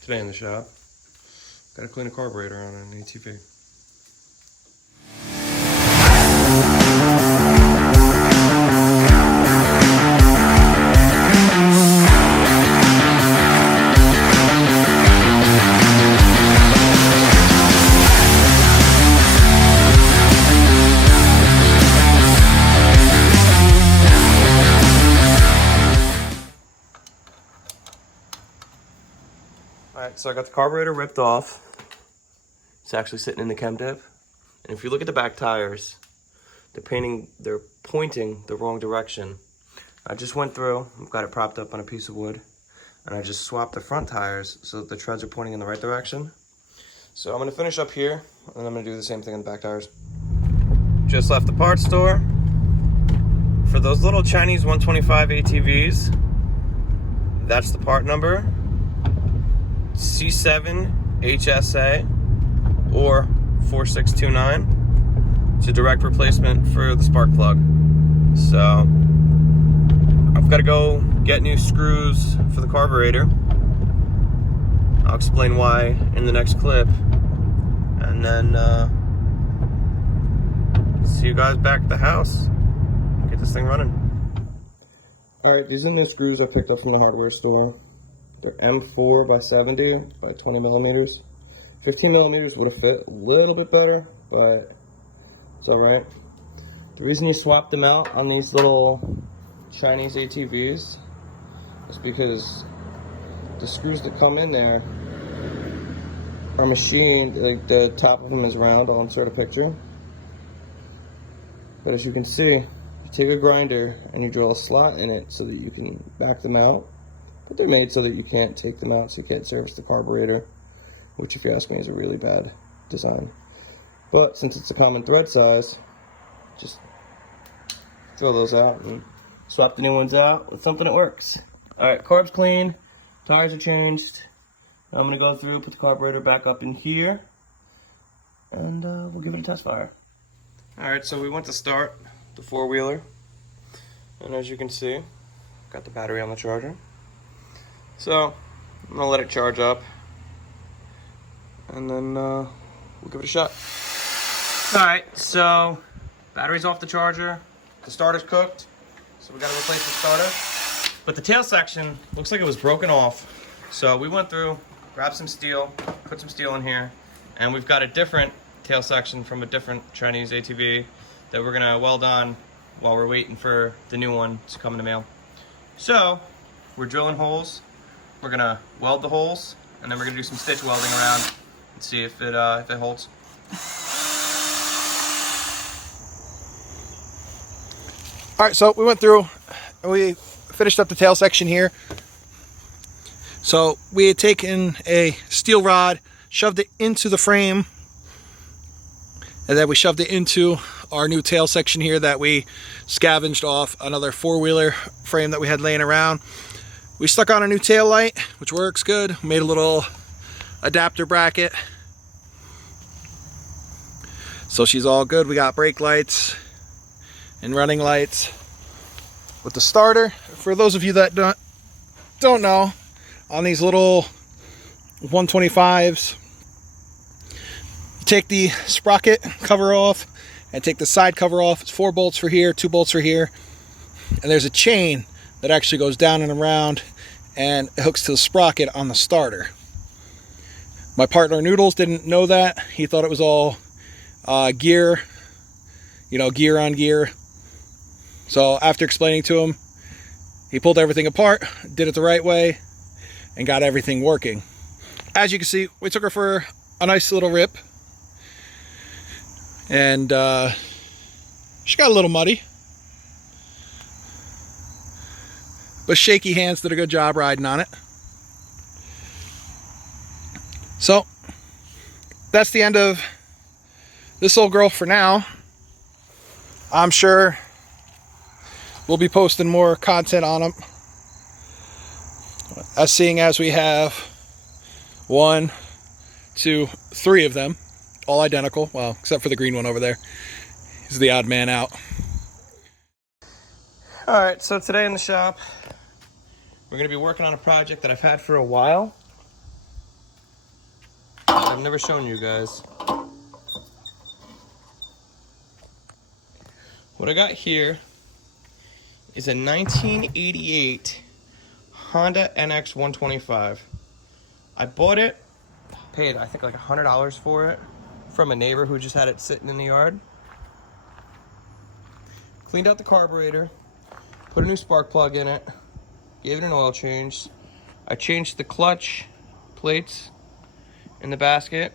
Today in the shop, gotta clean a carburetor on an ATV. Alright, so I got the carburetor ripped off. It's actually sitting in the chem dip. And if you look at the back tires, they're pointing the wrong direction. I just went through, I've got it propped up on a piece of wood, and I just swapped the front tires so that the treads are pointing in the right direction. So I'm gonna finish up here, and I'm gonna do the same thing on the back tires. Just left the parts store. For those little Chinese 125 ATVs, that's the part number. C7HSA or 4629. It's a direct replacement for the spark plug. So I've got to go get new screws for the carburetor. I'll explain why in the next clip, and then see you guys back at the house. Get this thing running. Alright, these are the new screws I picked up from the hardware store. They're M4 by 70 by 20 millimeters. 15 millimeters would have fit a little bit better, but it's alright. The reason you swap them out on these little Chinese ATVs is because the screws that come in there are machined, like the top of them is round. I'll insert a picture. But as you can see, you take a grinder and you drill a slot in it so that you can back them out. But they're made so that you can't take them out, so you can't service the carburetor, which if you ask me is a really bad design. But since it's a common thread size, just throw those out and swap the new ones out with something that works. Alright, carb's clean, tires are changed. Now I'm going to go through, put the carburetor back up in here, and we'll give it a test fire. Alright, so we went to start the four-wheeler, and as you can see, got the battery on the charger. So, I'm going to let it charge up, and then we'll give it a shot. Alright, so battery's off the charger, the starter's cooked, so we got to replace the starter. But the tail section looks like it was broken off, so we went through, grabbed some steel, put some steel in here, and we've got a different tail section from a different Chinese ATV that we're going to weld on while we're waiting for the new one to come in the mail. So, we're drilling holes. We're gonna weld the holes, and then we're gonna do some stitch welding around and see if it holds. All right, so we went through and we finished up the tail section here. So we had taken a steel rod, shoved it into the frame, and then we shoved it into our new tail section here that we scavenged off another four-wheeler frame that we had laying around. We stuck on a new tail light, which works good. Made a little adapter bracket. So she's all good. We got brake lights and running lights with the starter. For those of you that don't know, on these little 125s, you take the sprocket cover off and take the side cover off. It's 4 bolts for here, 2 bolts for here. And there's a chain that actually goes down and around and it hooks to the sprocket on the starter. My partner Noodles didn't know that. He thought it was all gear, gear on gear. So after explaining to him, he pulled everything apart, did it the right way, and got everything working. As you can see, we took her for a nice little rip, and she got a little muddy. But Shakey Hands did a good job riding on it. So, that's the end of this old girl for now. I'm sure we'll be posting more content on them. Seeing as we have 1, 2, 3 of them, all identical. Well, except for the green one over there. He's the odd man out. Alright, so today in the shop, we're going to be working on a project that I've had for a while. I've never shown you guys. What I got here is a 1988 Honda NX125. I bought it, paid I think like $100 for it from a neighbor who just had it sitting in the yard. Cleaned out the carburetor, put a new spark plug in it, gave it an oil change. I changed the clutch plates in the basket,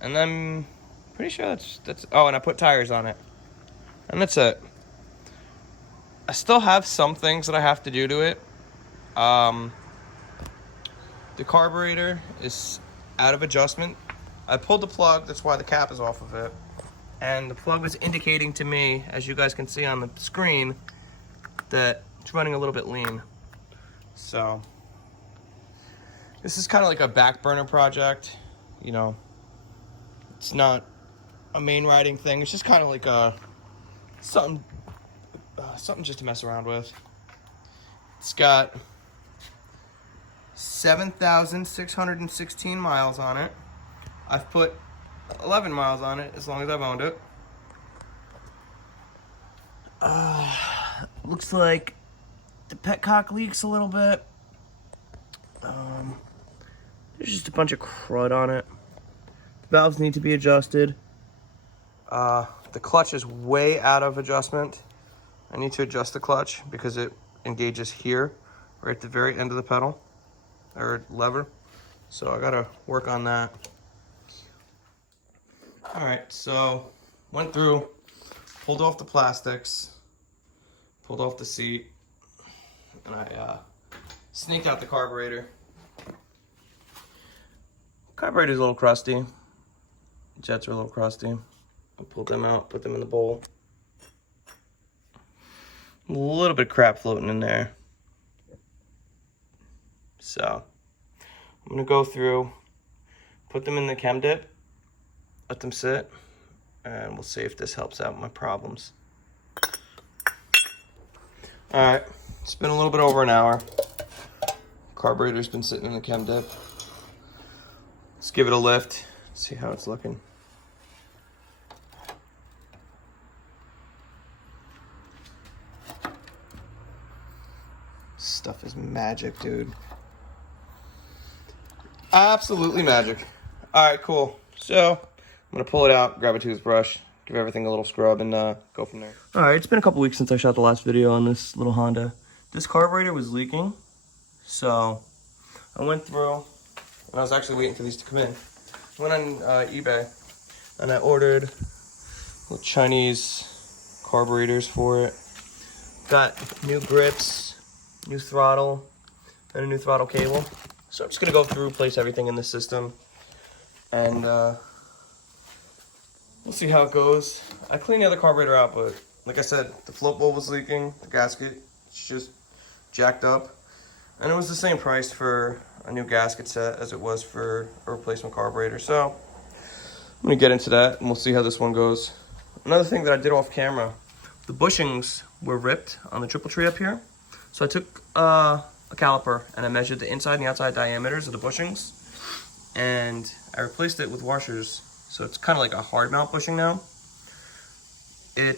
and I'm pretty sure that's oh, and I put tires on it, and that's it. I still have some things that I have to do to it. The carburetor is out of adjustment. I pulled the plug, that's why the cap is off of it. And the plug was indicating to me, as you guys can see on the screen, that it's running a little bit lean. So, this is kind of like a back burner project. You know, it's not a main riding thing. It's just kind of like a something just to mess around with. It's got 7,616 miles on it. I've put 11 miles on it as long as I've owned it. Looks like the petcock leaks a little bit. There's just a bunch of crud on it. The valves need to be adjusted. The clutch is way out of adjustment. I need to adjust the clutch because it engages here, right at the very end of the pedal, or lever. So I gotta work on that. All right, so went through, pulled off the plastics, pulled off the seat, and I sneaked out the carburetor. Carburetor's a little crusty. Jets are a little crusty. I pulled them out, put them in the bowl. A little bit of crap floating in there. So, I'm gonna go through, put them in the chem dip, let them sit, and we'll see if this helps out my problems. Alright, it's been a little bit over an hour. Carburetor's been sitting in the chem dip. Let's give it a lift, see how it's looking. Stuff is magic, dude. Absolutely magic. All right, cool. So I'm gonna pull it out, grab a toothbrush, give everything a little scrub, and go from there. All right, it's been a couple weeks since I shot the last video on this little Honda. This carburetor was leaking, so I went through, and I was actually waiting for these to come in. I went on eBay, and I ordered little Chinese carburetors for it. Got new grips, new throttle, and a new throttle cable. So I'm just gonna go through, place everything in the system, and we'll see how it goes. I cleaned the other carburetor out, but like I said, the float bowl was leaking, the gasket is just jacked up, and it was the same price for a new gasket set as it was for a replacement carburetor. So I'm gonna get into that, and we'll see how this one goes. Another thing that I did off camera, the bushings were ripped on the triple tree up here. So I took a caliper and I measured the inside and the outside diameters of the bushings, and I replaced it with washers. So it's kind of like a hard mount bushing now. You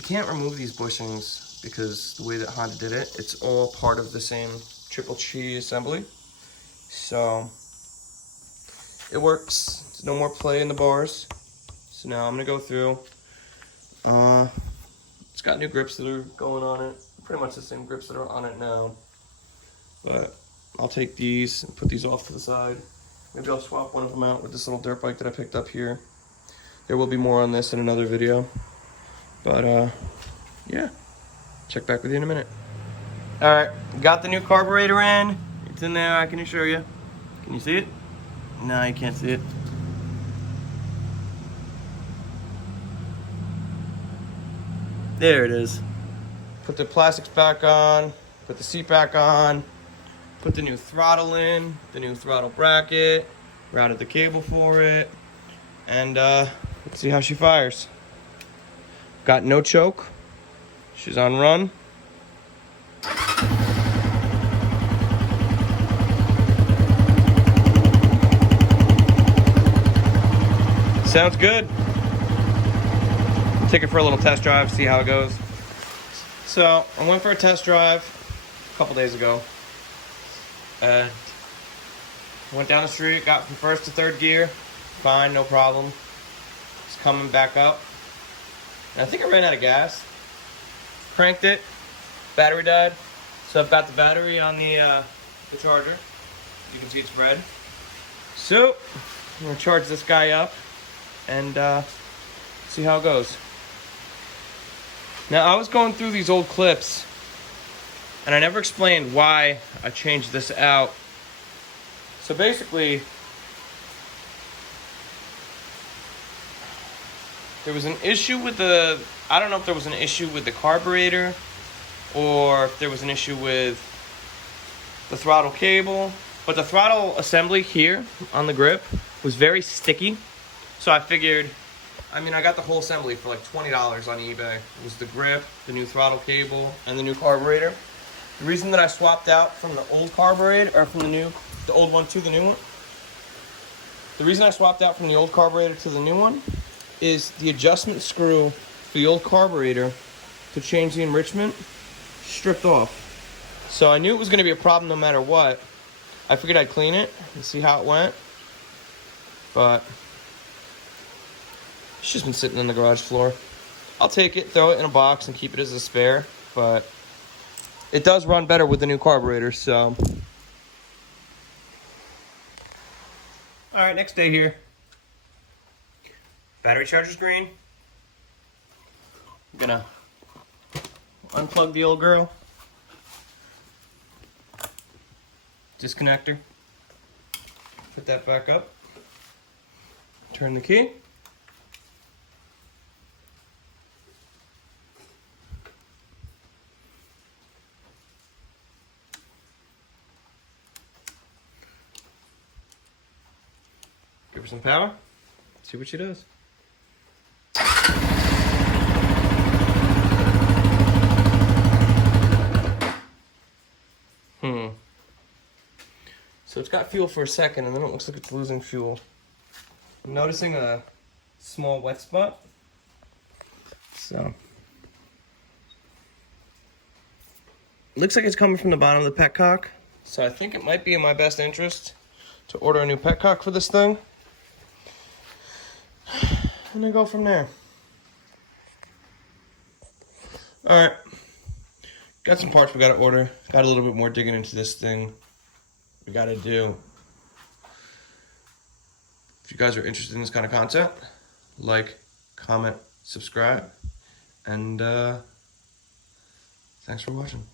can't remove these bushings because the way that Honda did it, it's all part of the same triple tree assembly. So it works. There's no more play in the bars. So now I'm gonna go through. It's got new grips that are going on it. Pretty much the same grips that are on it now. But I'll take these and put these off to the side. Maybe I'll swap one of them out with this little dirt bike that I picked up here. There will be more on this in another video. But yeah, check back with you in a minute. All right, got the new carburetor in. It's in there, I can assure you. Can you see it? No, you can't see it. There it is. Put the plastics back on, put the seat back on, put the new throttle in, the new throttle bracket, routed the cable for it, and let's see how she fires. Got no choke. She's on run. Sounds good. Take it for a little test drive, see how it goes. So I went for a test drive a couple days ago, and went down the street, got from first to third gear, fine, no problem. Just coming back up, and I think I ran out of gas. Cranked it, battery died. So I've got the battery on the charger. You can see it's red. So I'm gonna charge this guy up and see how it goes. Now I was going through these old clips and I never explained why I changed this out. So basically, there was an issue with the, I don't know if there was an issue with the carburetor or if there was an issue with the throttle cable, but the throttle assembly here on the grip was very sticky. So I figured, I got the whole assembly for like $20 on eBay. It was the grip, the new throttle cable, and the new carburetor. The reason that I swapped out from the old carburetor, or from the old one to the new one, the reason I swapped out from the old carburetor to the new one is the adjustment screw for the old carburetor to change the enrichment stripped off. So I knew it was going to be a problem no matter what. I figured I'd clean it and see how it went. But it's just been sitting on the garage floor. I'll take it, throw it in a box, and keep it as a spare. But it does run better with the new carburetor, so. Alright, next day here. Battery charger's green. I'm gonna unplug the old girl. Disconnector. Put that back up. Turn the key. Give her some power. See what she does. So it's got fuel for a second, and then it looks like it's losing fuel. I'm noticing a small wet spot. So it looks like it's coming from the bottom of the petcock. So I think it might be in my best interest to order a new petcock for this thing, and then go from there. Alright. Got some parts we gotta order. Got a little bit more digging into this thing we gotta do. If you guys are interested in this kind of content, like, comment, subscribe, and thanks for watching.